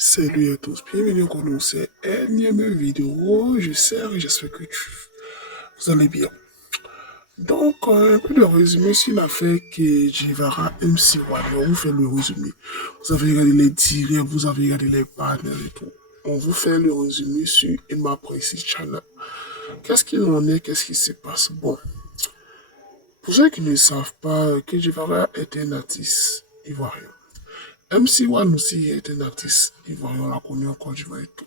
Salut à tous, bienvenue encore dans cette énième vidéo. J'espère que vous allez bien. Donc, un peu de résumé sur l'affaire que Jivara MC1. On vous fait le résumé. Vous avez regardé les dires, vous avez regardé les banners et tout. On vous fait le résumé sur Emma Précis Channel. Qu'est-ce qu'il en est, qu'est-ce qui se passe? Bon, pour ceux qui ne savent pas, que Jivara est un artiste ivoirien. MC1 aussi est un artiste ivoirien, on l'a connu en Côte d'Ivoire et tout.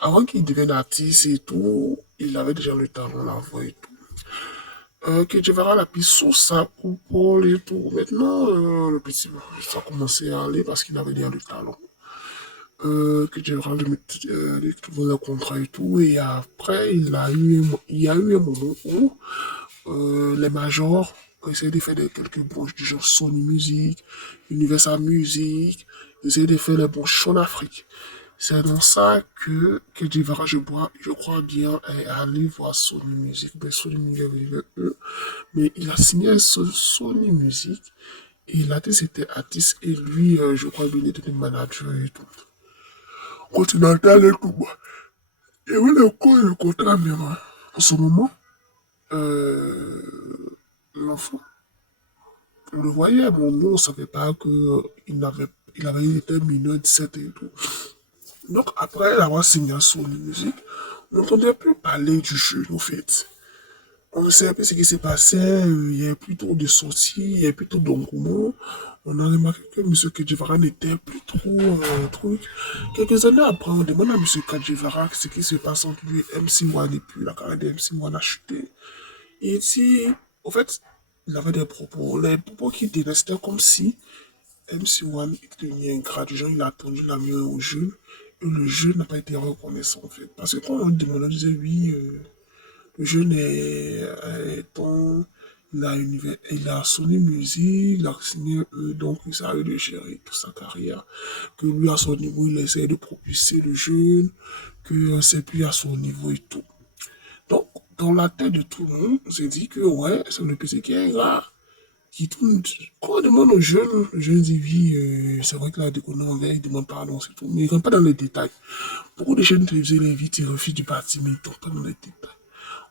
Avant qu'il devienne artiste et tout, il avait déjà le talent, la voix et tout. Que tu verras la piste sous sa coupole et tout. Maintenant, le petit, ça a commencé à aller parce qu'il avait déjà le talent. Que tu verras lui trouver le contrat et tout. Et après, il y a eu un moment où les majors essayaient de faire quelques branches du genre Sony Music, Universal Music, essayaient de faire les branches en Afrique. C'est dans ça que Divara, je crois bien, est allé voir Sony Music. Ben, Sony Music avec eux, mais il a signé Sony Music et l'artiste était artiste et lui, je crois bien, il était manager et tout. Continental et tout. Et oui, le contrat, mais en ce moment, l'enfant, on le voyait, bon, nous, on ne savait pas il avait été mineur 17 et tout. Donc, après avoir signé à Sony Music, on n'entendait plus parler du jeu, en fait. On sait un peu ce qui s'est passé, il y a plutôt de sorties, il y a plutôt d'engouement. On a remarqué que M. Kedjivara n'était plus trop truc. Quelques années après, on demande à M. Kedjivara ce qui se passe entre lui et MC1 et puis la carrière de MC1 a chuté. Et ici, en fait, il avait des propos. Les propos qui tenaient, c'était comme si MC1 était devenu ingrat. Du genre, il a attendu la mieux au jeu. Et le jeu n'a pas été reconnaissant, en fait. Parce que quand on demandait, on disait oui, le jeune il a Sony Music, il a signé donc ça a eu de gérer toute sa carrière. Que lui, à son niveau, il essaie de propulser le jeune, que c'est plus à son niveau et tout. Donc, dans la tête de tout le monde, on s'est dit que ouais, c'est le PC qui est rare. Qui tourne. Quand on demande aux jeunes, le jeune dit oui, c'est vrai que la déconne envers, il demande pardon, c'est tout. Mais il ne rentre pas dans les détails. Beaucoup de jeunes télévisés l'invitent, ils refusent du parti, mais ils ne tombent pas dans les détails.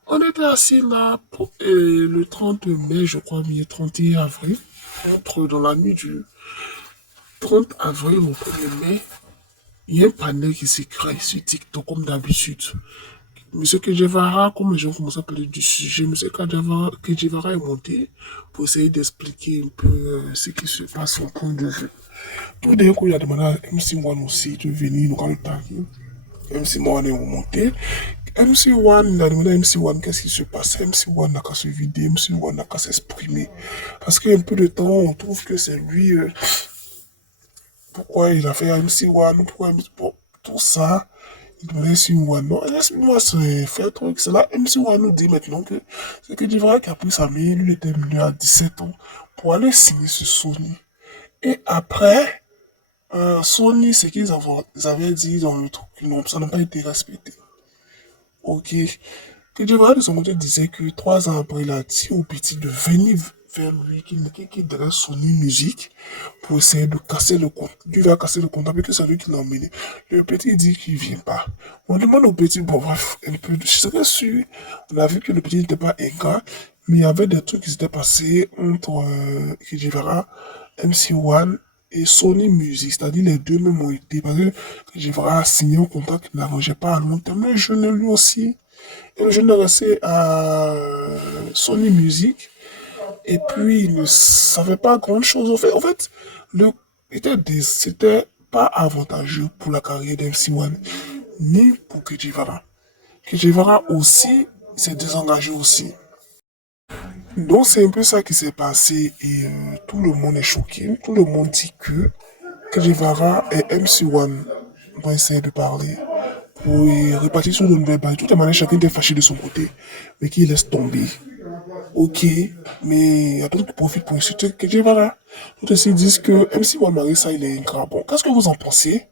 On était assis là pour, le 30 mai, je crois, bien 31 avril. Entre dans la nuit du 30 avril au 1er mai, il y a un panel qui s'est créé sur TikTok comme d'habitude. Monsieur Kedjevara, comme les gens commencent à parler du sujet, Monsieur Kedjevara est monté pour essayer d'expliquer un peu ce qui se passe au point de vue. Tout d'un coup, il a demandé à MC One aussi de venir nous raconter. MC One est remonté. MC1, il a demandé à MC1 qu'est-ce qui se passe. MC1 n'a qu'à se vider, MC1 n'a qu'à s'exprimer. Parce qu'il y a un peu de temps, on trouve que c'est lui. Pourquoi il a fait MC1, pourquoi pour tout ça, il demandait MC1. Non, laisse-moi se faire truc. C'est là, MC1 nous dit maintenant que c'est que Divra qui a pris sa main, lui était venu à 17 ans pour aller signer sur Sony. Et après, Sony, ce qu'ils avaient dit dans le truc, non, ça n'a pas été respecté. Ok. Que Dieu de son côté disait que 3 ans après, il a dit au petit de venir vers lui, qu'il dresse Sony Music pour essayer de casser le compte. Lui va casser le compte avec que c'est lui qui l'a emmené. Le petit dit qu'il ne vient pas. On demande au petit, bon bref, je serais sûr, on a vu que le petit n'était pas un gars, mais il y avait des trucs qui s'étaient passés entre Kijivara, MC1 et Sony Music, c'est-à-dire les deux mêmes ont été, parce que Kijivara a signé un contrat qui n'arrangeait pas à long terme, mais le jeune lui aussi. Et le jeune est resté à Sony Music. Et puis, il ne savait pas grand-chose. En fait, c'était pas avantageux pour la carrière d'MC1, ni pour Kijivara. Kijivara aussi s'est désengagé aussi. Donc, c'est un peu ça qui s'est passé et tout le monde est choqué. Tout le monde dit que Kijivara et MC1 vont essayer de parler pour repartir sur de nouvelles bases. De toute manière, chacun était fâché de son côté, mais qui laisse tomber. Ok, mais il y a d'autres qui profitent pour insulter Kedjevara. D'autres aussi disent que MC1 Marissa, il est ingrat. Bon, qu'est-ce que vous en pensez?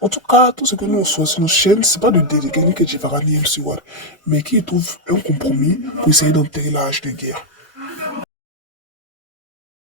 En tout cas, tout ce que nous reçoit sur nos chaînes, c'est pas de déléguer ni Kedjevara ni MC1, mais qui trouve un compromis pour essayer d'enterrer la hache de guerre.